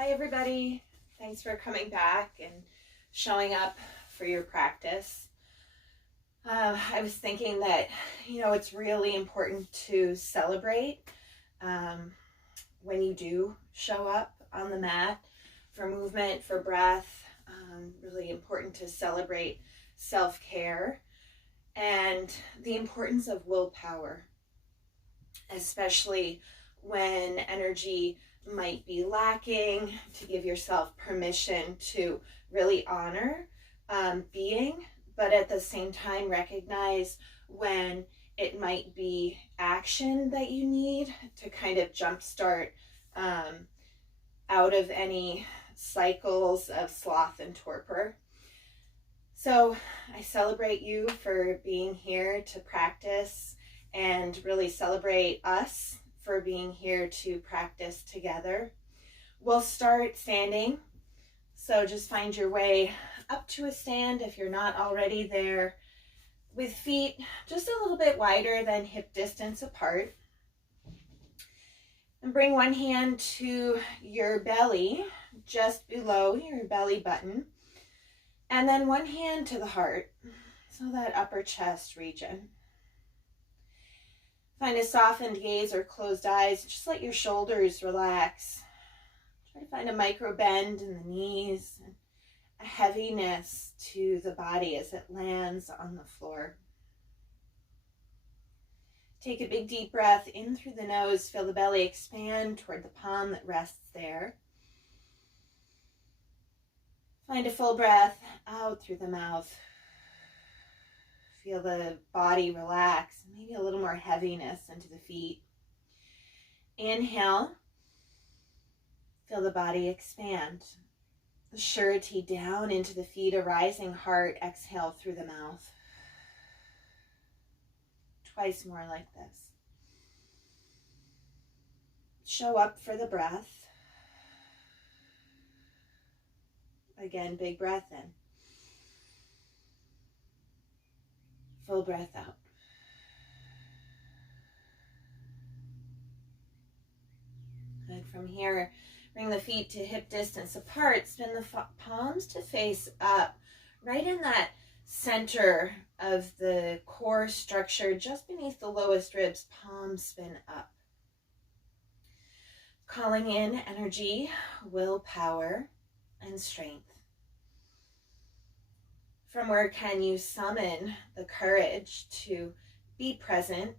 Hi everybody, thanks for coming back and showing up for your practice. I was thinking that, it's really important to celebrate when you do show up on the mat for movement, for breath. Really important to celebrate self-care and the importance of willpower, especially when energy might be lacking, to give yourself permission to really honor being, but at the same time recognize when it might be action that you need to kind of jumpstart out of any cycles of sloth and torpor. So I celebrate you for being here to practice and really celebrate us for being here to practice together. We'll start standing, so just find your way up to a stand if you're not already there, with feet just a little bit wider than hip distance apart. And bring one hand to your belly, just below your belly button, and then one hand to the heart, so that upper chest region. Find a softened gaze or closed eyes. Just let your shoulders relax. Try to find a micro bend in the knees and a heaviness to the body as it lands on the floor. Take a big deep breath in through the nose. Feel the belly expand toward the palm that rests there. Find a full breath out through the mouth. Feel the body relax, maybe a little more heaviness into the feet. Inhale. Feel the body expand. The surety down into the feet, a rising heart. Exhale through the mouth. Twice more like this. Show up for the breath. Again, big breath in. Full breath out. Good. From here, bring the feet to hip distance apart. Spin the palms to face up, right in that center of the core structure, just beneath the lowest ribs. Palms spin up. Calling in energy, willpower, and strength. From where can you summon the courage to be present?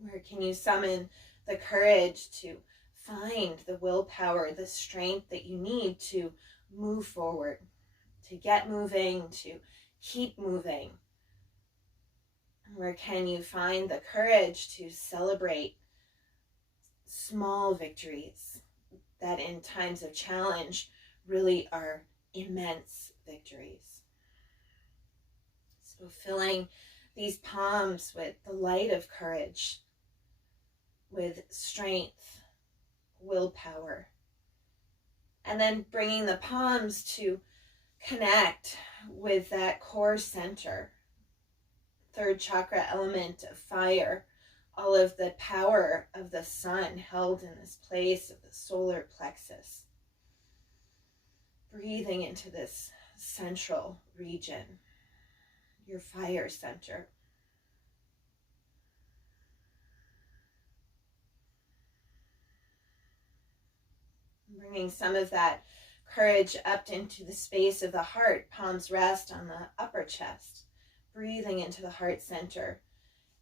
Where can you summon the courage to find the willpower, the strength that you need to move forward, to get moving, to keep moving? Where can you find the courage to celebrate small victories that in times of challenge really are immense victories? So filling these palms with the light of courage, with strength, willpower, and then bringing the palms to connect with that core center, third chakra element of fire, all of the power of the sun held in this place of the solar plexus. Breathing into this central region, your fire center. Bringing some of that courage up into the space of the heart. Palms rest on the upper chest. Breathing into the heart center.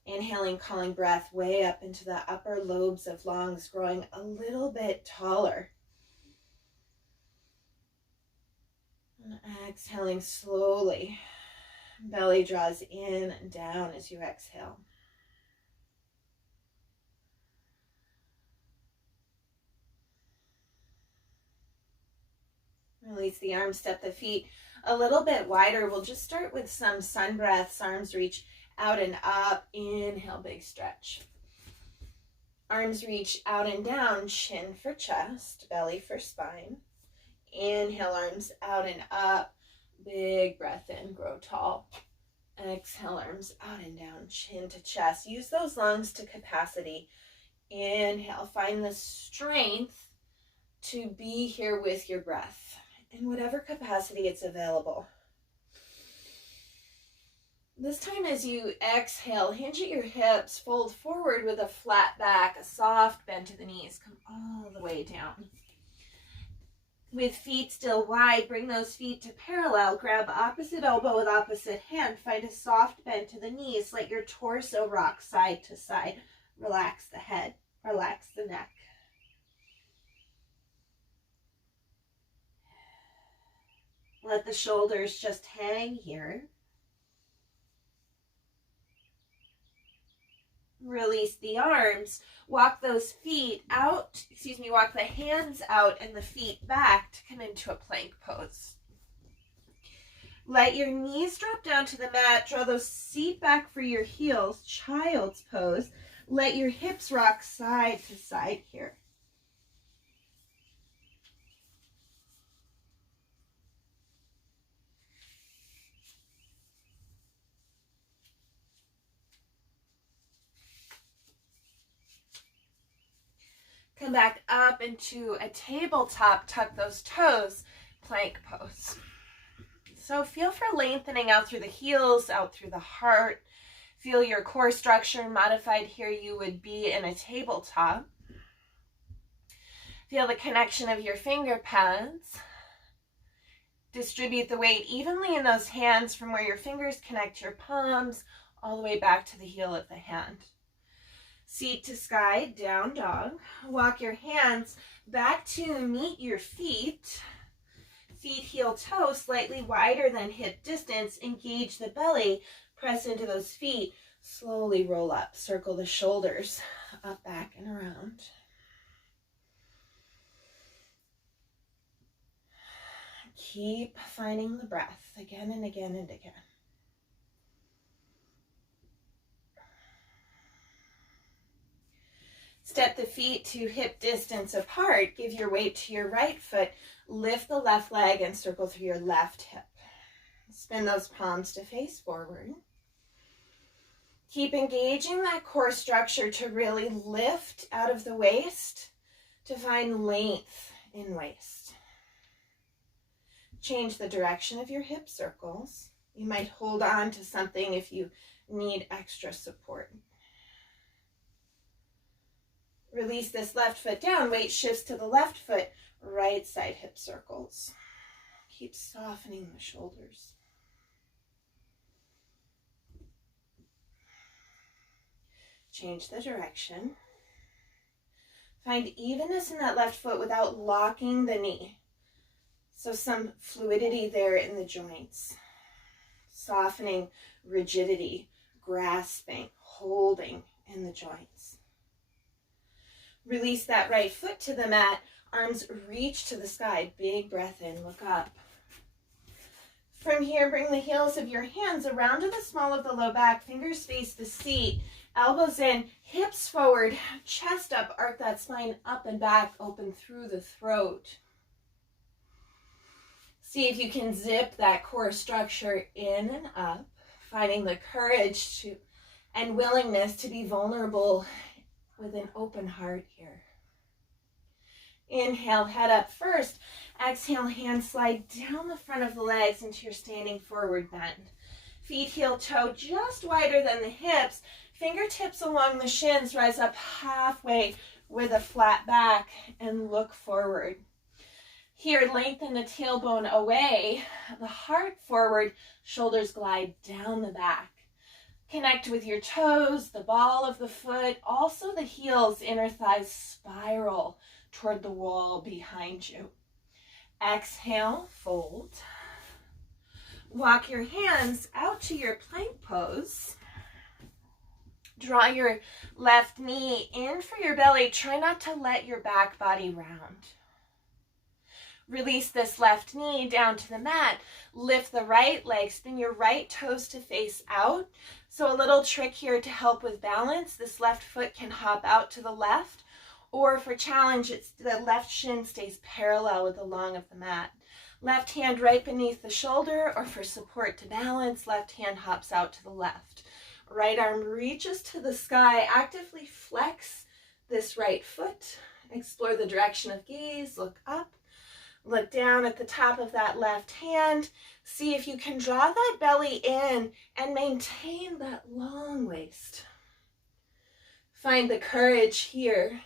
Inhaling, calling breath way up into the upper lobes of lungs, growing a little bit taller. And exhaling slowly. Belly draws in and down as you exhale. Release the arms, step the feet a little bit wider. We'll just start with some sun breaths. Arms reach out and up. Inhale, big stretch. Arms reach out and down. Chin for chest, belly for spine. Inhale, arms out and up. Big breath in, grow tall. Exhale, arms out and down, chin to chest. Use those lungs to capacity. Inhale, find the strength to be here with your breath in whatever capacity it's available. This time as you exhale, hinge at your hips, fold forward with a flat back, a soft bend to the knees. Come all the way down. With feet still wide, bring those feet to parallel. Grab opposite elbow with opposite hand. Find a soft bend to the knees. Let your torso rock side to side. Relax the head. Relax the neck. Let the shoulders just hang here. Release the arms. Walk those feet out, walk the hands out and the feet back to come into a plank pose. Let your knees drop down to the mat. Draw those feet back for your heels, child's pose. Let your hips rock side to side here. Come back up into a tabletop, tuck those toes, plank pose. So feel for lengthening out through the heels, out through the heart. Feel your core structure modified here. You would be in a tabletop. Feel the connection of your finger pads. Distribute the weight evenly in those hands from where your fingers connect your palms all the way back to the heel of the hand. Seat to sky, down dog. Walk your hands back to meet your feet. Feet heel toe slightly wider than hip distance. Engage the belly. Press into those feet. Slowly roll up. Circle the shoulders up, back, and around. Keep finding the breath again and again and again. Step the feet to hip distance apart. Give your weight to your right foot. Lift the left leg and circle through your left hip. Spin those palms to face forward. Keep engaging that core structure to really lift out of the waist to find length in waist. Change the direction of your hip circles. You might hold on to something if you need extra support. Release this left foot down. Weight shifts to the left foot. Right side hip circles. Keep softening the shoulders. Change the direction. Find evenness in that left foot without locking the knee. So some fluidity there in the joints. Softening rigidity, grasping, holding in the joints. Release that right foot to the mat. Arms reach to the sky. Big breath in. Look up. From here, bring the heels of your hands around to the small of the low back. Fingers face the seat. Elbows in. Hips forward. Chest up. Arc that spine up and back. Open through the throat. See if you can zip that core structure in and up. Finding the courage to and willingness to be vulnerable with an open heart here. Inhale, head up first. Exhale, hands slide down the front of the legs into your standing forward bend. Feet heel toe just wider than the hips. Fingertips along the shins. Rise up halfway with a flat back and look forward. Here, lengthen the tailbone away. The heart forward. Shoulders glide down the back. Connect with your toes, the ball of the foot, also the heels, inner thighs spiral toward the wall behind you. Exhale, fold. Walk your hands out to your plank pose. Draw your left knee in for your belly. Try not to let your back body round. Release this left knee down to the mat. Lift the right leg. Spin your right toes to face out. So a little trick here to help with balance. This left foot can hop out to the left. Or for challenge, it's the left shin stays parallel with the long of the mat. Left hand right beneath the shoulder. Or for support to balance, left hand hops out to the left. Right arm reaches to the sky. Actively flex this right foot. Explore the direction of gaze. Look up. Look down at the top of that left hand. See if you can draw that belly in and maintain that long waist. Find the courage here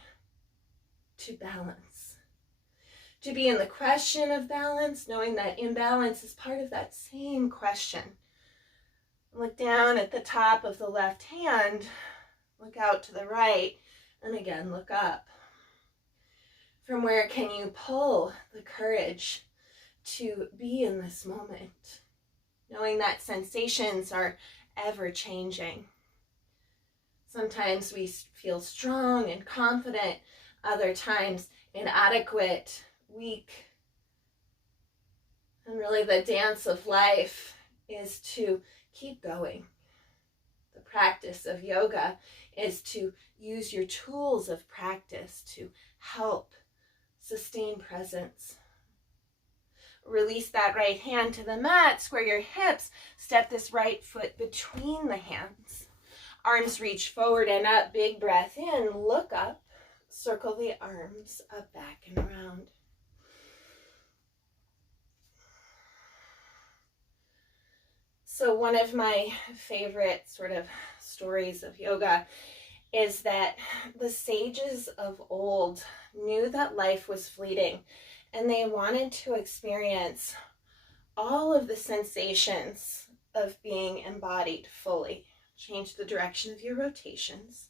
to balance, to be in the question of balance, knowing that imbalance is part of that same question. Look down at the top of the left hand, look out to the right, and again, look up. From where can you pull the courage to be in this moment, knowing that sensations are ever changing. Sometimes we feel strong and confident, other times inadequate, weak. And really the dance of life is to keep going. The practice of yoga is to use your tools of practice to help sustain presence. Release that right hand to the mat, square your hips, step this right foot between the hands. Arms reach forward and up, big breath in, look up, circle the arms up, back, and around. So one of my favorite sort of stories of yoga is that the sages of old knew that life was fleeting and they wanted to experience all of the sensations of being embodied fully. Change the direction of your rotations.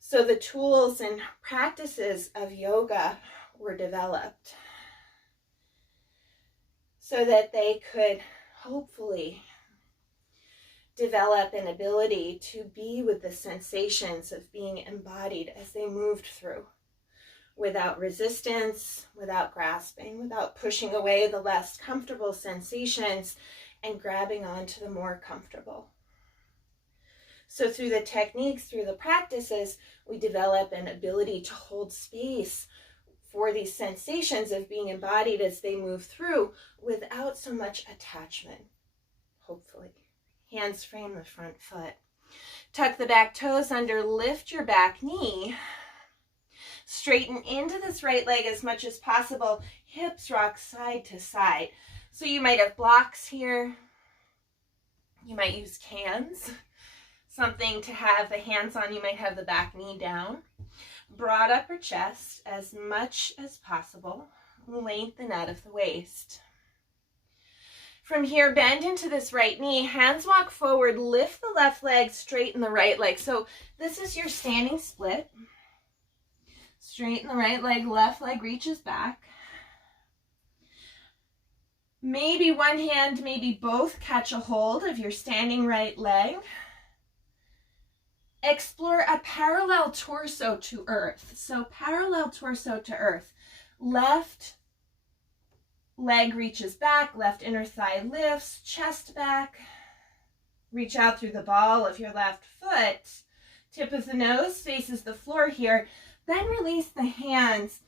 So the tools and practices of yoga were developed so that they could hopefully develop an ability to be with the sensations of being embodied as they moved through, without resistance, without grasping, without pushing away the less comfortable sensations and grabbing onto the more comfortable. So through the techniques, through the practices, we develop an ability to hold space for these sensations of being embodied as they move through without so much attachment, hopefully. Hands frame the front foot. Tuck the back toes under, lift your back knee. Straighten into this right leg as much as possible. Hips rock side to side. So you might have blocks here. You might use cans. Something to have the hands on. You might have the back knee down. Broad upper chest as much as possible. Lengthen out of the waist. From here, bend into this right knee, hands walk forward, lift the left leg, straighten the right leg. So this is your standing split. Straighten the right leg, left leg reaches back. Maybe one hand, maybe both catch a hold of your standing right leg. Explore a parallel torso to earth. So parallel torso to earth. Left leg reaches back, left inner thigh lifts, chest back. Reach out through the ball of your left foot. Tip of the nose faces the floor here. Then release the hands.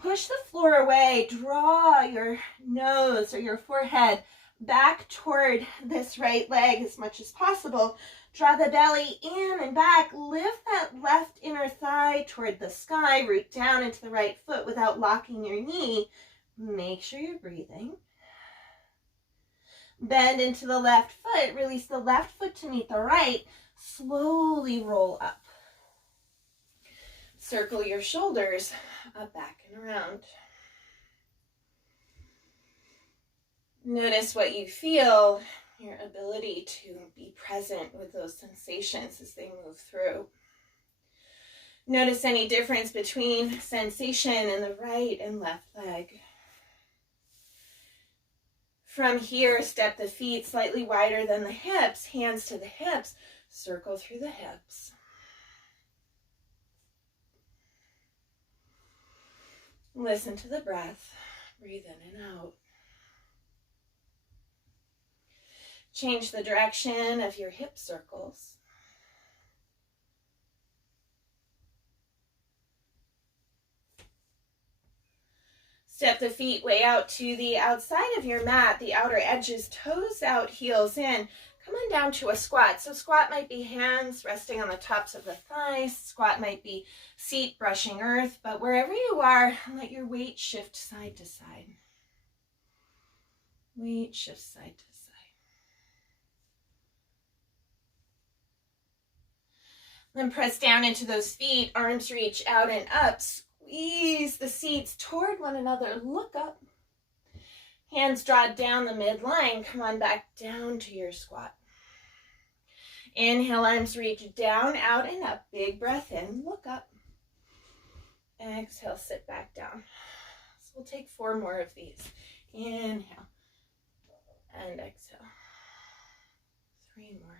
Push the floor away. Draw your nose or your forehead back toward this right leg as much as possible. Draw the belly in and back. Lift that left inner thigh toward the sky. Root down into the right foot without locking your knee. Make sure you're breathing. Bend into the left foot. Release the left foot to meet the right. Slowly roll up. Circle your shoulders up, back, and around. Notice what you feel, your ability to be present with those sensations as they move through. Notice any difference between sensation in the right and left leg. From here, step the feet slightly wider than the hips, hands to the hips, circle through the hips. Listen to the breath, breathe in and out. Change the direction of your hip circles. Step the feet way out to the outside of your mat, the outer edges, toes out, heels in. come on down to a squat. So squat might be hands resting on the tops of the thighs. Squat might be seat brushing earth, but wherever you are, let your weight shift side to side. Weight shift side to side. Then press down into those feet, arms reach out and up. Squeeze the seats toward one another. Look up. Hands draw down the midline. Come on back down to your squat. Inhale, arms reach down, out, and up. Big breath in. Look up. Exhale, sit back down. So we'll take 4 more of these. Inhale and exhale. 3 more.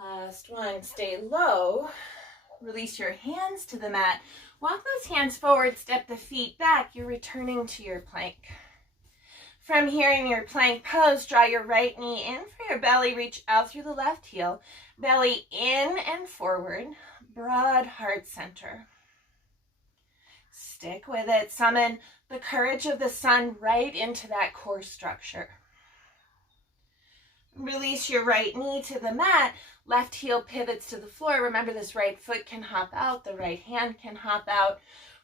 Last one, stay low. Release your hands to the mat. Walk those hands forward, step the feet back. You're returning to your plank. From here in your plank pose, draw your right knee in for your belly. Reach out through the left heel. Belly in and forward. Broad heart center. Stick with it. Summon the courage of the sun right into that core structure. Release your right knee to the mat. Left heel pivots to the floor. Remember, this right foot can hop out. The right hand can hop out.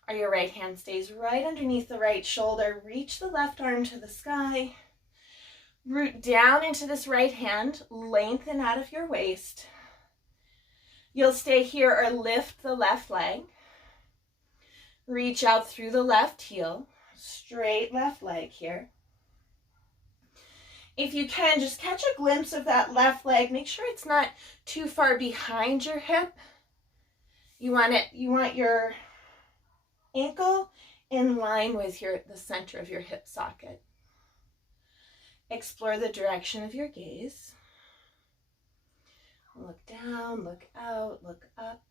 Or your right hand stays right underneath the right shoulder. Reach the left arm to the sky. Root down into this right hand. Lengthen out of your waist. You'll stay here or lift the left leg. Reach out through the left heel. Straight left leg here. If you can, just catch a glimpse of that left leg. Make sure it's not too far behind your hip. You want your ankle in line with the center of your hip socket. Explore the direction of your gaze. Look down, look out, look up.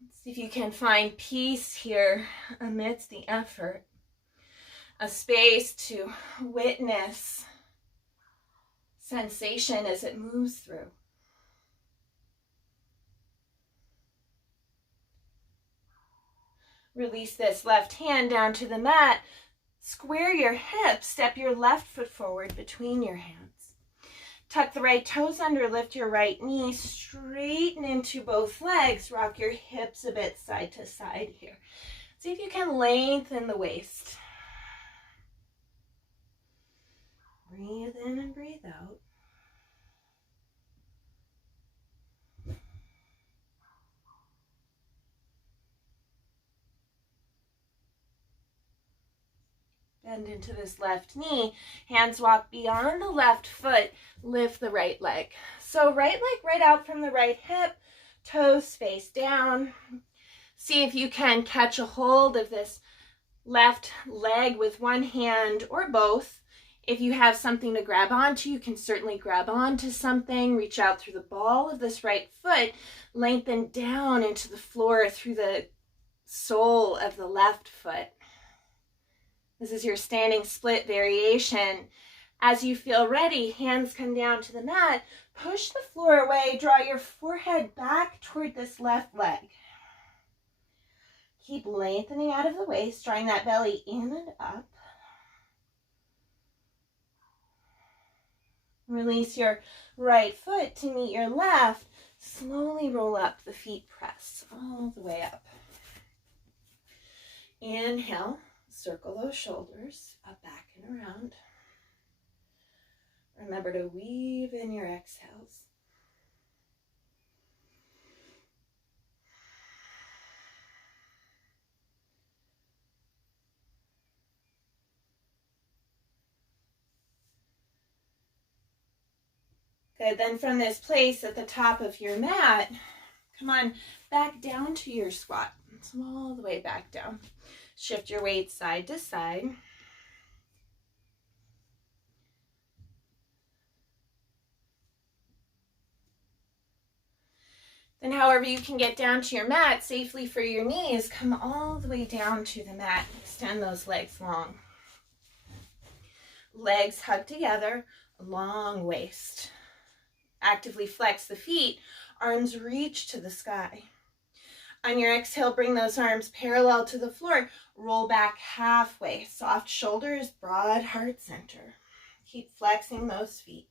Let's see if you can find peace here amidst the effort. A space to witness sensation as it moves through. Release this left hand down to the mat. Square your hips. Step your left foot forward between your hands. Tuck the right toes under. Lift your right knee. Straighten into both legs. Rock your hips a bit side to side here. See if you can lengthen the waist. Breathe in and breathe out. Bend into this left knee. Hands walk beyond the left foot. Lift the right leg. So right leg right out from the right hip. Toes face down. See if you can catch a hold of this left leg with one hand or both. If you have something to grab onto, you can certainly grab onto something. Reach out through the ball of this right foot. Lengthen down into the floor through the sole of the left foot. This is your standing split variation. As you feel ready, hands come down to the mat. Push the floor away. Draw your forehead back toward this left leg. Keep lengthening out of the waist, drawing that belly in and up. Release your right foot to meet your left. Slowly roll up, the feet press all the way up. Inhale, circle those shoulders, up, back, and around. Remember to weave in your exhales. Good, then from this place at the top of your mat, come on back down to your squat. So all the way back down. Shift your weight side to side. Then however you can get down to your mat safely for your knees, come all the way down to the mat. Extend those legs long. Legs hug together, long waist. Actively flex the feet, arms reach to the sky. On your exhale, bring those arms parallel to the floor. Roll back halfway. Soft shoulders, broad heart center. Keep flexing those feet.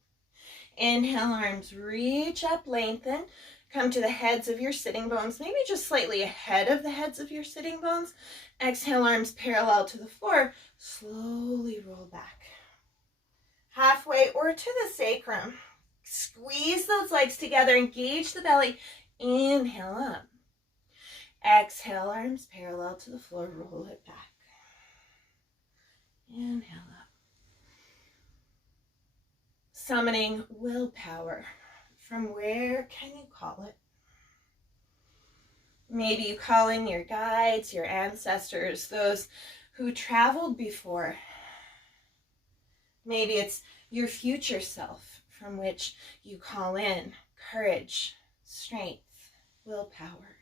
Inhale, arms reach up, lengthen. Come to the heads of your sitting bones, maybe just slightly ahead of the heads of your sitting bones. Exhale, arms parallel to the floor. Slowly roll back. Halfway or to the sacrum. Squeeze those legs together, engage the belly. Inhale up. Exhale, arms parallel to the floor, roll it back. Inhale up. Summoning willpower. From where can you call it? Maybe you call in your guides, your ancestors, those who traveled before. Maybe it's your future self from which you call in courage, strength, willpower.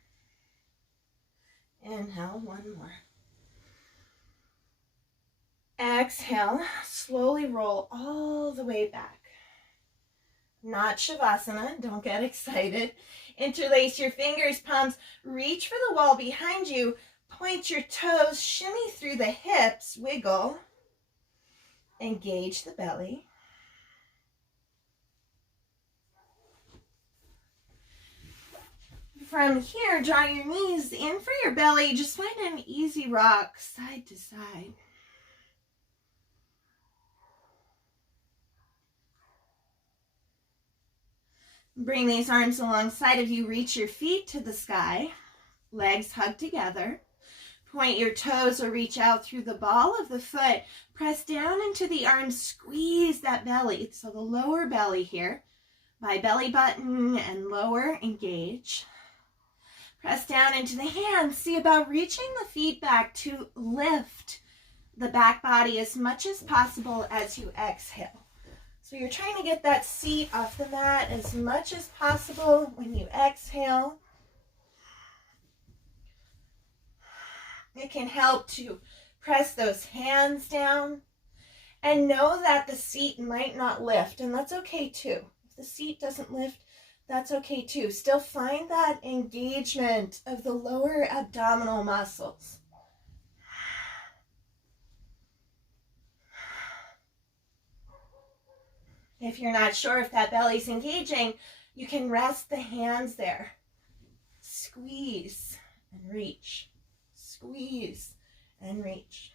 Inhale, one more. Exhale, slowly roll all the way back. Not Shavasana, don't get excited. Interlace your fingers, palms, reach for the wall behind you. Point your toes, shimmy through the hips, wiggle. Engage the belly. From here, draw your knees in for your belly. Just find an easy rock side to side. Bring these arms alongside of you. Reach your feet to the sky. Legs hug together. Point your toes or reach out through the ball of the foot. Press down into the arms. Squeeze that belly. So the lower belly here. My belly button and lower, engage. Press down into the hands. See about reaching the feet back to lift the back body as much as possible as you exhale. So you're trying to get that seat off the mat as much as possible when you exhale. It can help to press those hands down and know that the seat might not lift, and that's okay too. If the seat doesn't lift, that's okay too. Still find that engagement of the lower abdominal muscles. If you're not sure if that belly's engaging, you can rest the hands there. Squeeze and reach. Squeeze and reach.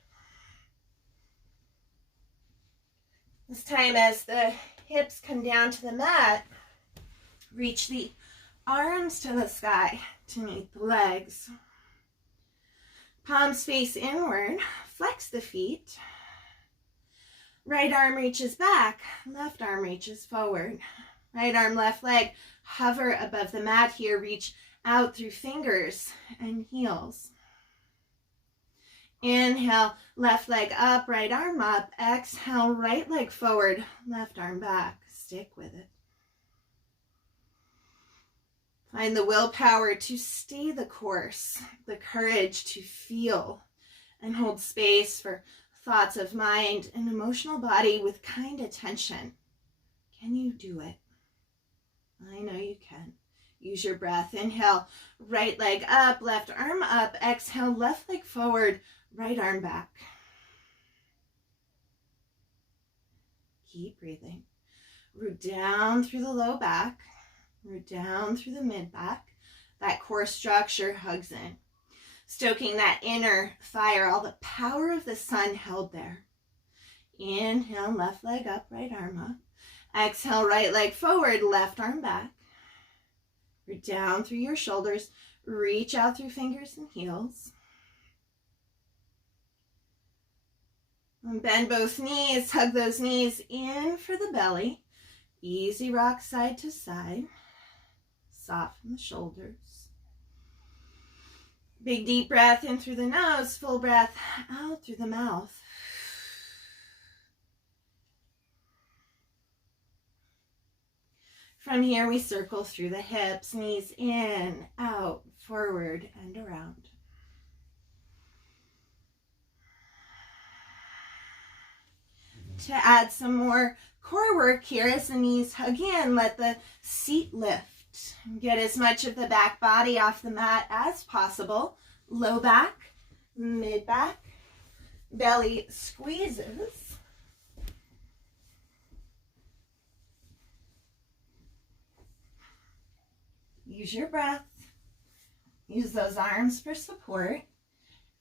This time as the hips come down to the mat, reach the arms to the sky to meet the legs. Palms face inward, flex the feet. Right arm reaches back, left arm reaches forward. Right arm, left leg, hover above the mat here, reach out through fingers and heels. Inhale, left leg up, right arm up. Exhale, right leg forward, left arm back. Stick with it. Find the willpower to stay the course, the courage to feel and hold space for thoughts of mind and emotional body with kind attention. Can you do it? I know you can. Use your breath. Inhale, right leg up, left arm up. Exhale, left leg forward, right arm back. Keep breathing. Root down through the low back, root down through the mid back. That core structure hugs in. Stoking that inner fire, all the power of the sun held there. Inhale, left leg up, right arm up. Exhale, right leg forward, left arm back. Root down through your shoulders, reach out through fingers and heels. And bend both knees, hug those knees in for the belly. Easy rock side to side. Soften the shoulders. Big deep breath in through the nose, full breath out through the mouth. From here we circle through the hips, knees in, out, forward, and around. To add some more core work here as the knees hug in. Let the seat lift. Get as much of the back body off the mat as possible. Low back, mid back, belly squeezes. Use your breath. Use those arms for support.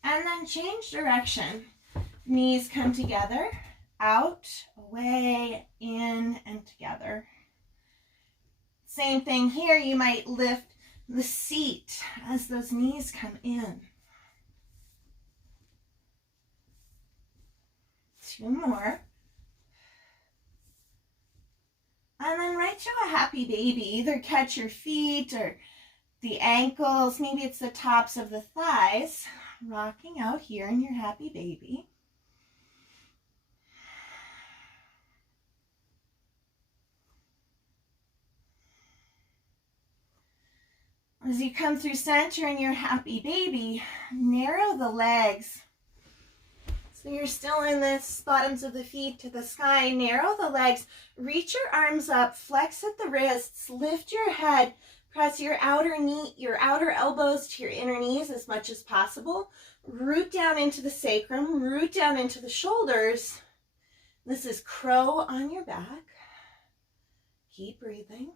And then change direction. Knees come together, out, away, in, and together. Same thing here. You might lift the seat as those knees come in. 2 more. And then right to a happy baby. Either catch your feet or the ankles. Maybe it's the tops of the thighs. Rocking out here in your happy baby. As you come through center in your happy baby, narrow the legs. So you're still in this bottoms of the feet to the sky. Narrow the legs. Reach your arms up. Flex at the wrists. Lift your head. Press your outer knee, your outer elbows to your inner knees as much as possible. Root down into the sacrum. Root down into the shoulders. This is crow on your back. Keep breathing.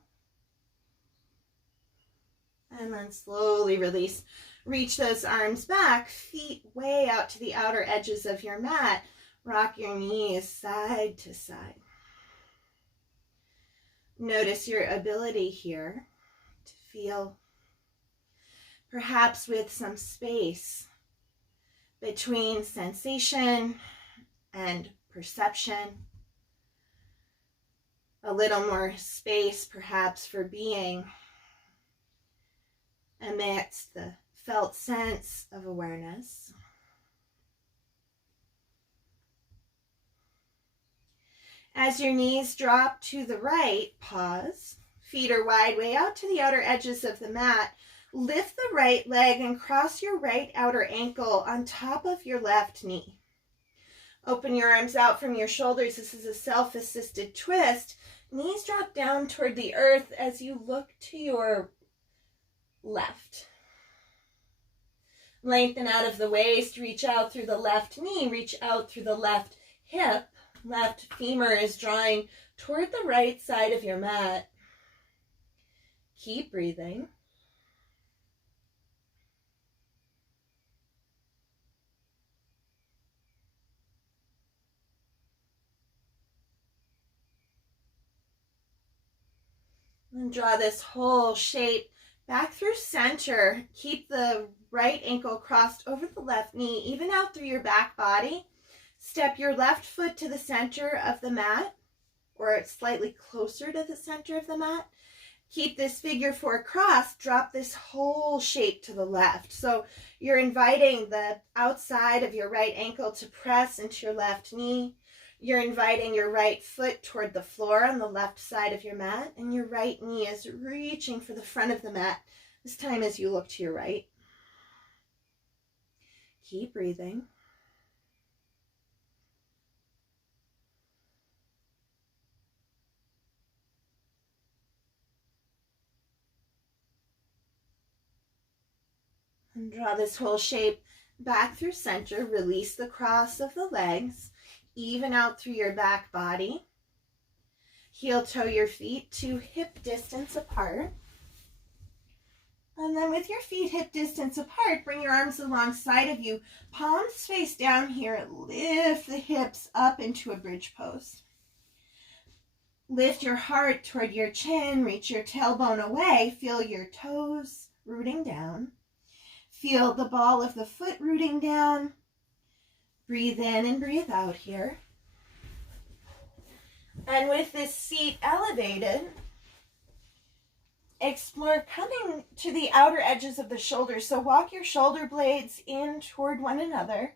And then slowly release. Reach those arms back, feet way out to the outer edges of your mat. Rock your knees side to side. Notice your ability here to feel, perhaps with some space between sensation and perception. A little more space perhaps for being amidst the felt sense of awareness. As your knees drop to the right, pause. Feet are wide way out to the outer edges of the mat. Lift the right leg and cross your right outer ankle on top of your left knee. Open your arms out from your shoulders. This is a self-assisted twist. Knees drop down toward the earth as you look to your left. Lengthen out of the waist, reach out through the left knee, reach out through the left hip. Left femur is drawing toward the right side of your mat. Keep breathing. And draw this whole shape back through center. Keep the right ankle crossed over the left knee, even out through your back body. Step your left foot to the center of the mat, or slightly closer to the center of the mat. Keep this figure 4 cross. Drop this whole shape to the left. So you're inviting the outside of your right ankle to press into your left knee. You're inviting your right foot toward the floor on the left side of your mat, and your right knee is reaching for the front of the mat, this time as you look to your right. Keep breathing. And draw this whole shape back through center. Release the cross of the legs. Even out through your back body. Heel toe your feet to hip distance apart. And then with your feet hip distance apart, bring your arms alongside of you. Palms face down here. Lift the hips up into a bridge pose. Lift your heart toward your chin. Reach your tailbone away. Feel your toes rooting down. Feel the ball of the foot rooting down. Breathe in and breathe out here. And with this seat elevated, explore coming to the outer edges of the shoulders. So walk your shoulder blades in toward one another.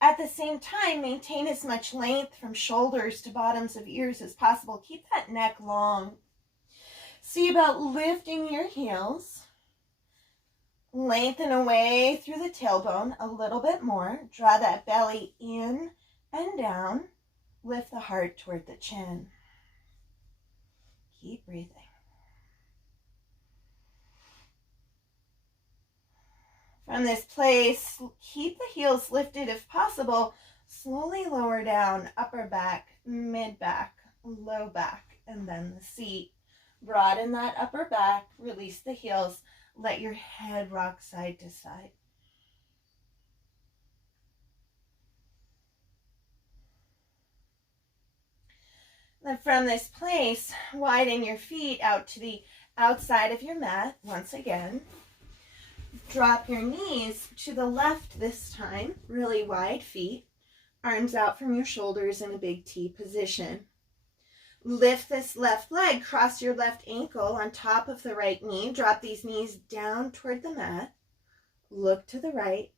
At the same time, maintain as much length from shoulders to bottoms of ears as possible. Keep that neck long. See about lifting your heels. Lengthen away through the tailbone a little bit more. Draw that belly in and down. Lift the heart toward the chin. Keep breathing. From this place, keep the heels lifted if possible. Slowly lower down, upper back, mid back, low back, and then the seat. Broaden that upper back, release the heels, let your head rock side to side. Then from this place, widen your feet out to the outside of your mat once again. Drop your knees to the left this time, really wide feet. Arms out from your shoulders in a big T position. Lift this left leg, cross your left ankle on top of the right knee. Drop these knees down toward the mat. Look to the right.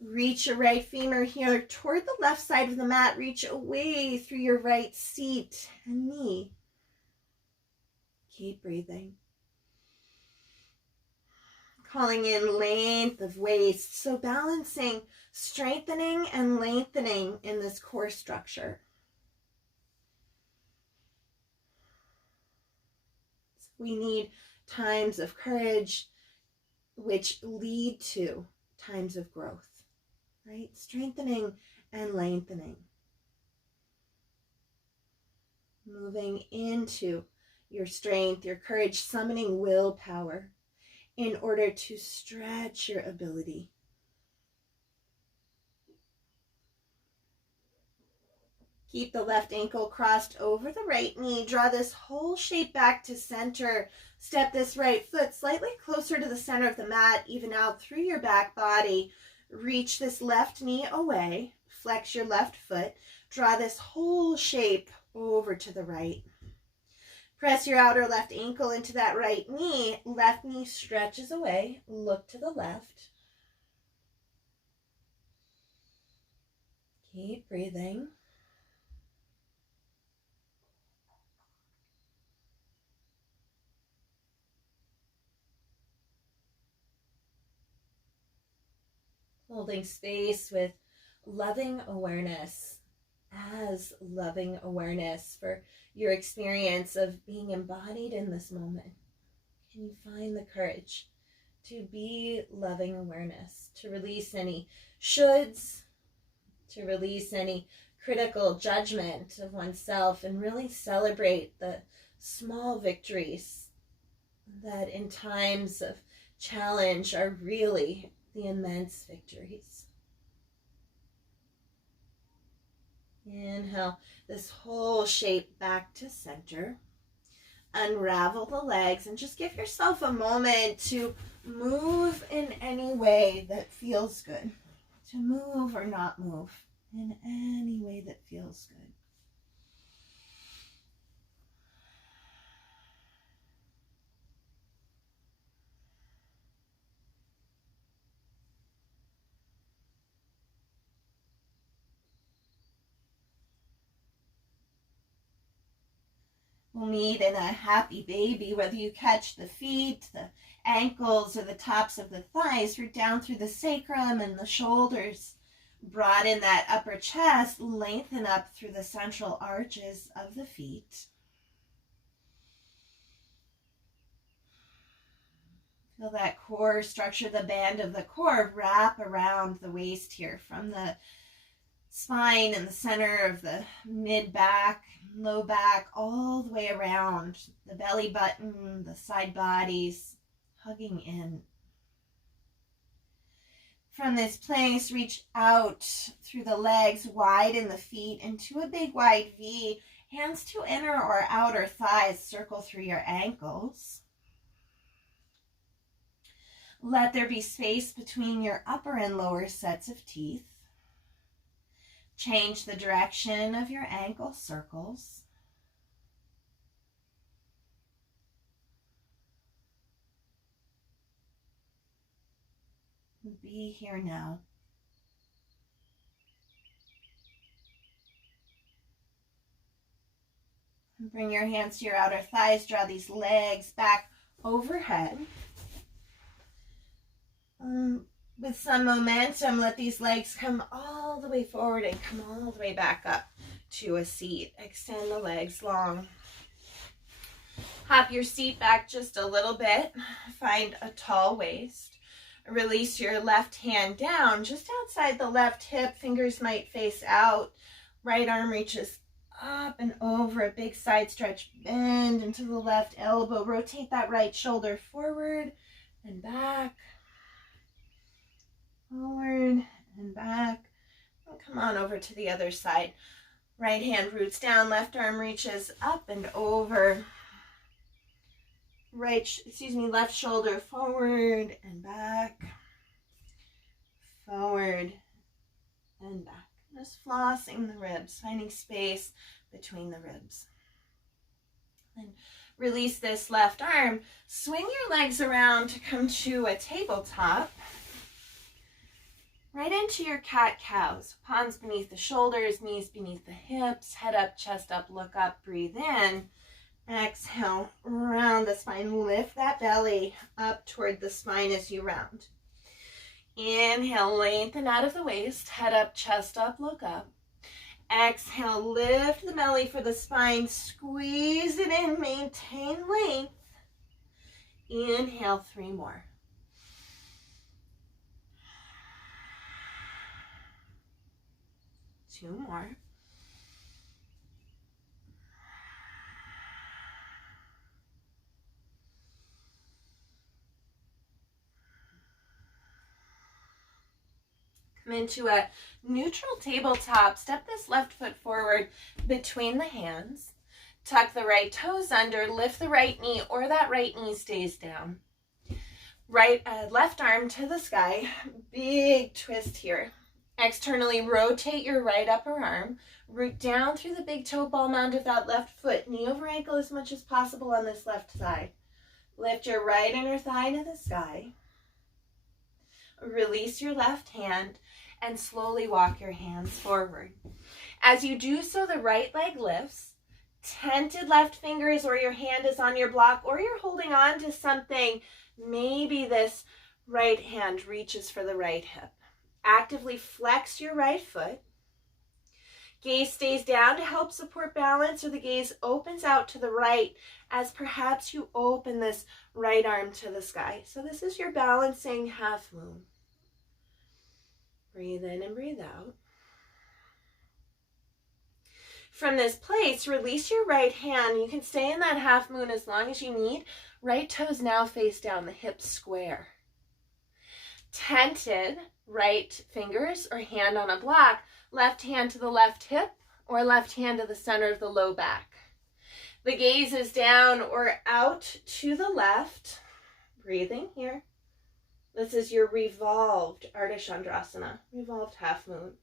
Reach your right femur here toward the left side of the mat. Reach away through your right seat and knee. Keep breathing. Calling in length of waist. So balancing, strengthening, and lengthening in this core structure. So we need times of courage which lead to times of growth, right? Strengthening and lengthening. Moving into your strength, your courage, summoning willpower in order to stretch your ability. Keep the left ankle crossed over the right knee. Draw this whole shape back to center. Step this right foot slightly closer to the center of the mat, even out through your back body. Reach this left knee away. Flex your left foot. Draw this whole shape over to the right. Press your outer left ankle into that right knee. Left knee stretches away. Look to the left. Keep breathing. Holding space with loving awareness as loving awareness for your experience of being embodied in this moment. Can you find the courage to be loving awareness, to release any shoulds, to release any critical judgment of oneself, and really celebrate the small victories that in times of challenge are really the immense victories. Inhale this whole shape back to center. Unravel the legs and just give yourself a moment to move in any way that feels good. To move or not move in any way that feels good. We'll meet in a happy baby, whether you catch the feet, the ankles, or the tops of the thighs, root down through the sacrum and the shoulders. Broaden that upper chest, lengthen up through the central arches of the feet. Feel that core structure, the band of the core, wrap around the waist here from the spine and the center of the mid back, low back, all the way around the belly button, the side bodies, hugging in. From this place, reach out through the legs, widen the feet into a big wide V. Hands to inner or outer thighs, circle through your ankles. Let there be space between your upper and lower sets of teeth. Change the direction of your ankle circles. Be here now. And bring your hands to your outer thighs. Draw these legs back overhead. With some momentum, let these legs come all the way forward and come all the way back up to a seat. Extend the legs long. Hop your seat back just a little bit. Find a tall waist. Release your left hand down just outside the left hip. Fingers might face out. Right arm reaches up and over. A big side stretch. Bend into the left elbow. Rotate that right shoulder forward and back. Forward and back. And come on over to the other side. Right hand roots down. Left arm reaches up and over. Left shoulder forward and back, forward and back. Just flossing the ribs, finding space between the ribs. Then release this left arm. Swing your legs around to come to a tabletop. Right into your cat-cows. Palms beneath the shoulders, knees beneath the hips, head up, chest up, look up, breathe in. Exhale, round the spine. Lift that belly up toward the spine as you round. Inhale, lengthen out of the waist. Head up, chest up, look up. Exhale, lift the belly for the spine. Squeeze it in, maintain length. Inhale, 3 more. Two more. Come into a neutral tabletop. Step this left foot forward between the hands. Tuck the right toes under. Lift the right knee, or that right knee stays down. Left arm to the sky. Big twist here. Externally rotate your right upper arm. Root down through the big toe ball mound of that left foot. Knee over ankle as much as possible on this left side. Lift your right inner thigh to the sky. Release your left hand and slowly walk your hands forward. As you do so, the right leg lifts. Tented left fingers, or your hand is on your block, or you're holding on to something. Maybe this right hand reaches for the right hip. Actively flex your right foot. Gaze stays down to help support balance, or the gaze opens out to the right as perhaps you open this right arm to the sky. So this is your balancing half moon. Breathe in and breathe out. From this place, release your right hand. You can stay in that half moon as long as you need. Right toes now face down, the hips square. Tented right fingers or hand on a block. Left hand to the left hip, or left hand to the center of the low back. The gaze is down or out to the left. Breathing here. This is your revolved Ardha Chandrasana, revolved half moon.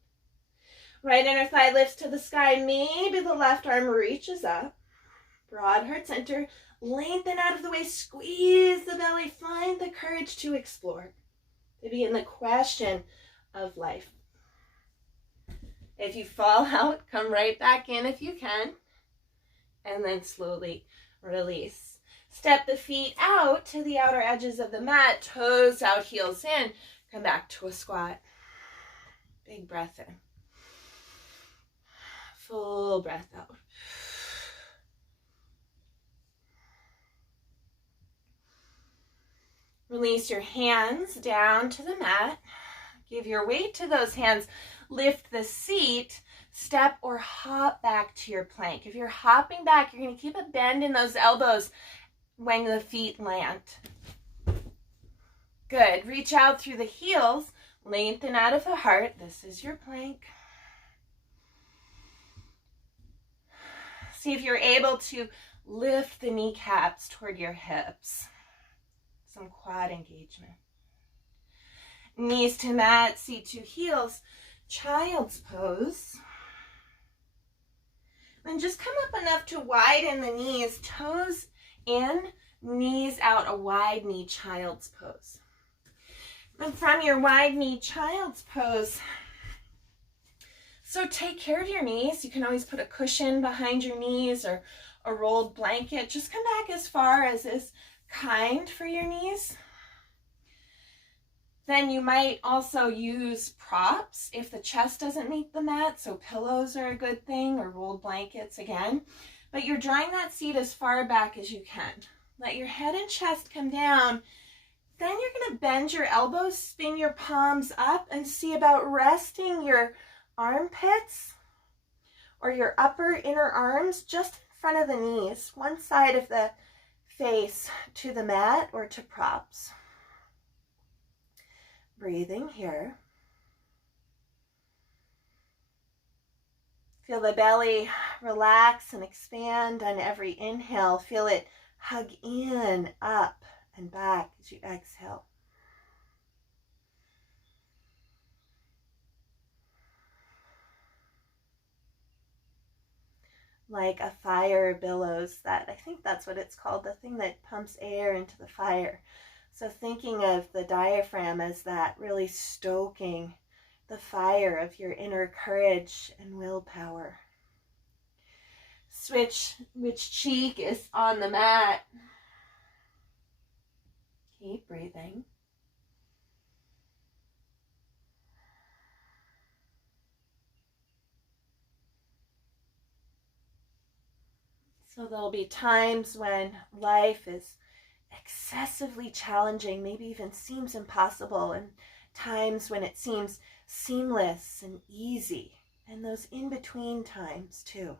Right inner thigh lifts to the sky. Maybe the left arm reaches up. Broad heart center. Lengthen out of the way. Squeeze the belly. Find the courage to explore. To begin the question of life. If you fall out, come right back in if you can. And then slowly release. Step the feet out to the outer edges of the mat. Toes out, heels in. Come back to a squat. Big breath in. Full breath out. Release your hands down to the mat. Give your weight to those hands. Lift the seat. Step or hop back to your plank. If you're hopping back, you're going to keep a bend in those elbows when the feet land. Good. Reach out through the heels. Lengthen out of the heart. This is your plank. See if you're able to lift the kneecaps toward your hips. Some quad engagement. Knees to mat, seat to heels. Child's pose. Then just come up enough to widen the knees, toes in, knees out, a wide knee child's pose. And from your wide knee child's pose, so take care of your knees. You can always put a cushion behind your knees or a rolled blanket. Just come back as far as is kind for your knees. Then you might also use props if the chest doesn't meet the mat. So pillows are a good thing, or rolled blankets again. but you're drawing that seat as far back as you can. Let your head and chest come down. Then you're going to bend your elbows, spin your palms up, and see about resting your armpits or your upper inner arms just in front of the knees, one side of the face to the mat or to props. Breathing here. Feel the belly relax and expand on every inhale. Feel it hug in, up, and back as you exhale. Like a fire billows, that I think that's what it's called, the thing that pumps air into the fire. So thinking of the diaphragm as that, really stoking the fire of your inner courage and willpower. Switch which cheek is on the mat. Keep breathing. So there'll be times when life is excessively challenging, maybe even seems impossible, and times when it seems seamless and easy, and those in-between times too.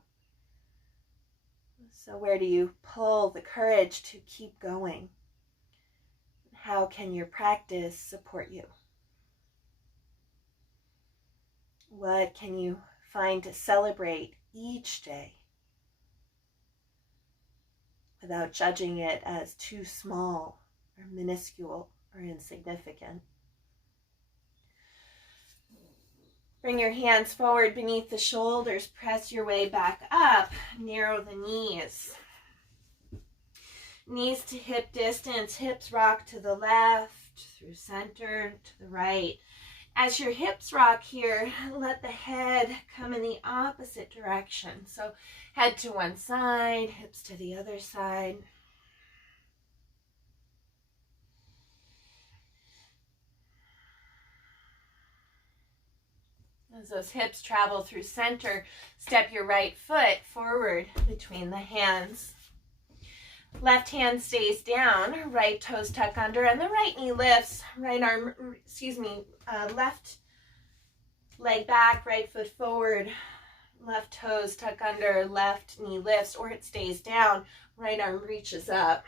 So where do you pull the courage to keep going? How can your practice support you? What can you find to celebrate each day without judging it as too small or minuscule or insignificant? Bring your hands forward beneath the shoulders. Press your way back up. Narrow the knees. Knees to hip distance. Hips rock to the left, through center, to the right. As your hips rock here, let the head come in the opposite direction. So head to one side, hips to the other side. As those hips travel through center, step your right foot forward between the hands. Left hand stays down, right toes tuck under, and the right knee lifts. Left leg back, right foot forward, left toes tuck under, left knee lifts, or it stays down, right arm reaches up.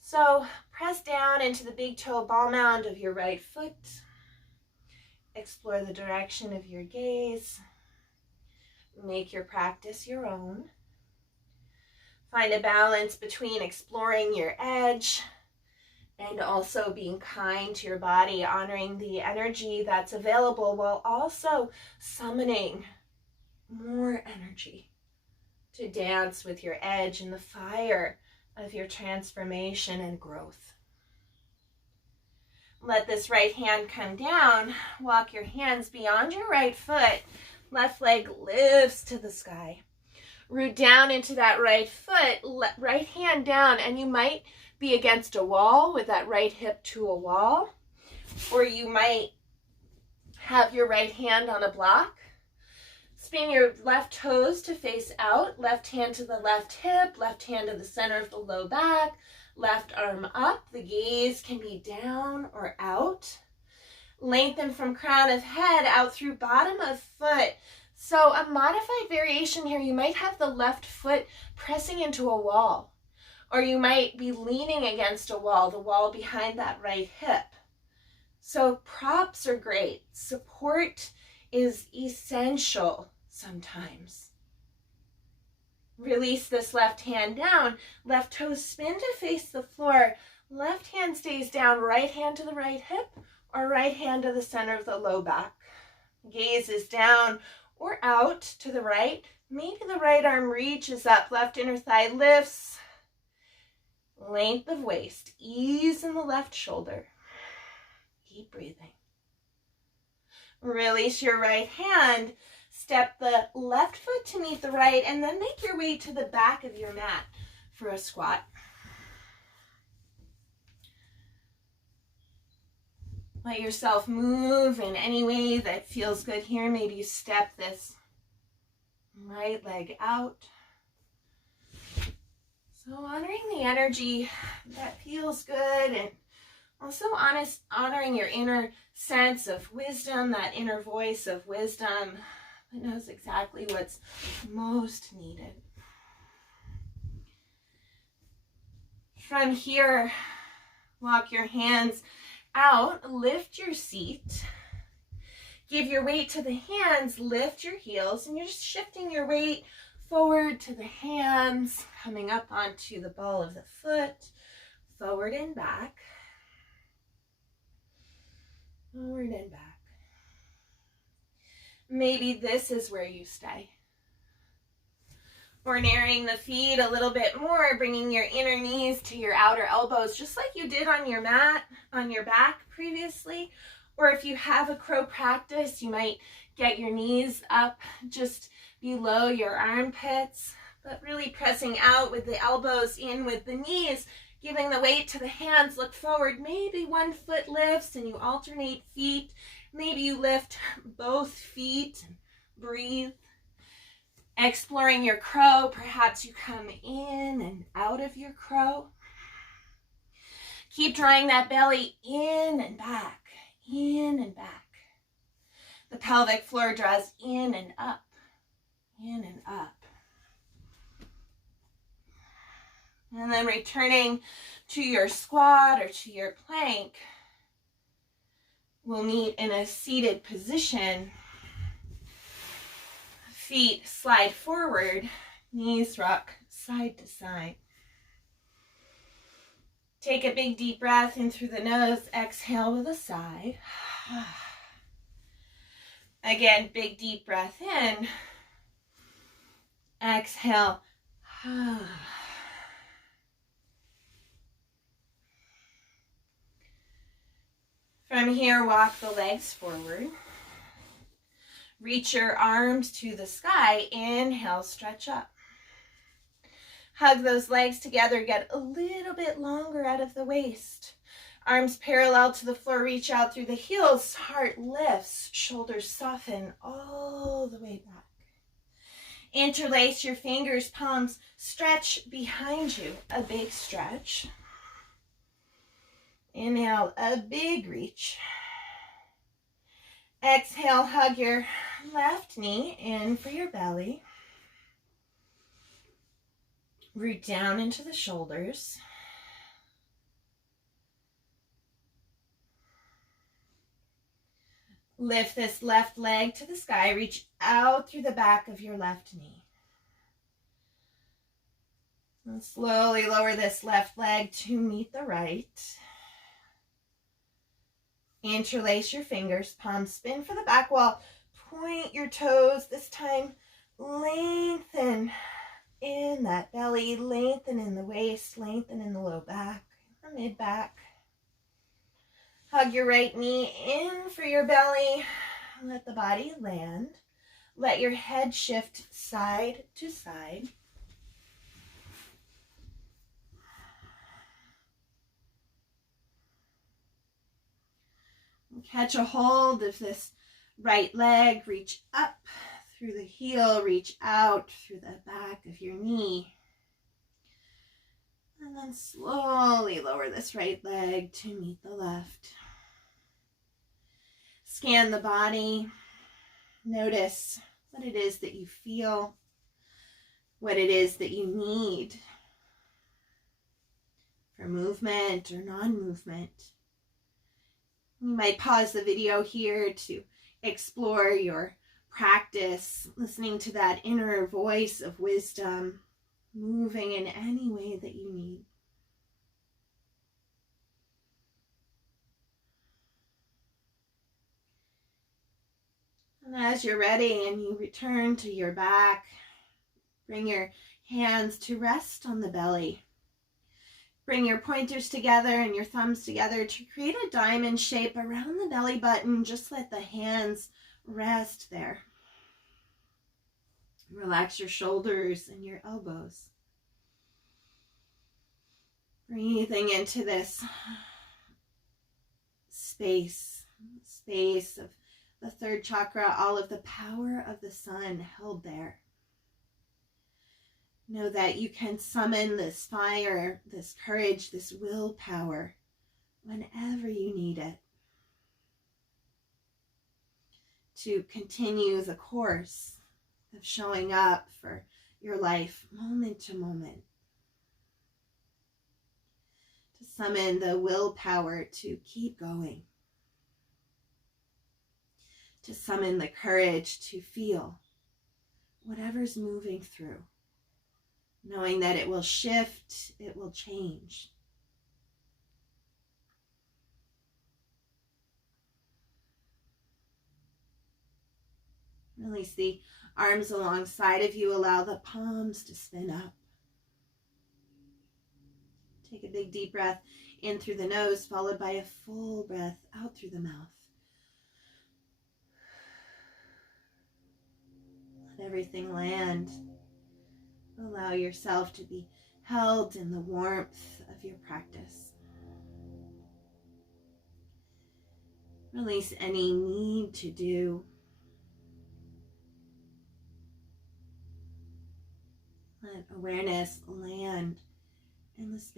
So press down into the big toe ball mound of your right foot. Explore the direction of your gaze. Make your practice your own. Find a balance between exploring your edge and also being kind to your body, honoring the energy that's available while also summoning more energy to dance with your edge in the fire of your transformation and growth. Let this right hand come down. Walk your hands beyond your right foot. Left leg lifts to the sky. Root down into that right foot, right hand down, and you might be against a wall with that right hip to a wall, or you might have your right hand on a block. Spin your left toes to face out, left hand to the left hip, left hand to the center of the low back, left arm up. The gaze can be down or out. Lengthen from crown of head out through bottom of foot. So a modified variation here, you might have the left foot pressing into a wall, or you might be leaning against a wall, the wall behind that right hip. So props are great. Support is essential sometimes. Release this left hand down. Left toes spin to face the floor. Left hand stays down. Right hand to the right hip or right hand to the center of the low back. Gaze is down or out to the right. Maybe the right arm reaches up. Left inner thigh lifts. Length of waist. Ease in the left shoulder. Keep breathing. Release your right hand. Step the left foot to meet the right, and then make your way to the back of your mat for a squat. Let yourself move in any way that feels good here. Maybe you step this right leg out. So honoring the energy that feels good, and also honoring your inner sense of wisdom, that inner voice of wisdom that knows exactly what's most needed. From here, walk your hands out, lift your seat. Give your weight to the hands, lift your heels, and you're just shifting your weight forward to the hands, coming up onto the ball of the foot, forward and back, forward and back. Maybe this is where you stay. Or narrowing the feet a little bit more, bringing your inner knees to your outer elbows, just like you did on your mat, on your back previously. Or if you have a crow practice, you might get your knees up just below your armpits, but really pressing out with the elbows in with the knees, giving the weight to the hands. Look forward. Maybe one foot lifts and you alternate feet. Maybe you lift both feet and breathe. Exploring your crow, perhaps you come in and out of your crow. Keep drawing that belly in and back, in and back. The pelvic floor draws in and up, in and up. And then returning to your squat or to your plank, we'll meet in a seated position. Feet slide forward, knees rock side to side. Take a big deep breath in through the nose, exhale with a sigh. Again, big deep breath in, exhale. From here, walk the legs forward. Reach your arms to the sky. Inhale, stretch up. Hug those legs together. Get a little bit longer out of the waist. Arms parallel to the floor. Reach out through the heels. Heart lifts. Shoulders soften all the way back. Interlace your fingers, palms. Stretch behind you. A big stretch. Inhale, a big reach. Exhale, hug your left knee in for your belly. Root down into the shoulders. Lift this left leg to the sky. Reach out through the back of your left knee. And slowly lower this left leg to meet the right. Interlace your fingers, palms spin for the back wall. Point your toes. This time, lengthen in that belly, lengthen in the waist, lengthen in the low back, the mid back. Hug your right knee in for your belly. Let the body land. Let your head shift side to side. Catch a hold of this right leg. Reach up through the heel. Reach out through the back of your knee. And then slowly lower this right leg to meet the left. Scan the body. Notice what it is that you feel, what it is that you need for movement or non-movement. You might pause the video here to explore your practice, listening to that inner voice of wisdom, moving in any way that you need. And as you're ready and you return to your back, bring your hands to rest on the belly. Bring your pointers together and your thumbs together to create a diamond shape around the belly button. Just let the hands rest there. Relax your shoulders and your elbows. Breathing into this space of the third chakra, all of the power of the sun held there. Know that you can summon this fire, this courage, this willpower whenever you need it to continue the course of showing up for your life moment to moment. To summon the willpower to keep going. To summon the courage to feel whatever's moving through, knowing that it will shift, it will change. Release the arms alongside of you. Allow the palms to spin up. Take a big deep breath in through the nose, followed by a full breath out through the mouth. Let everything land. Allow yourself to be held in the warmth of your practice. Release any need to do. Let awareness land in the space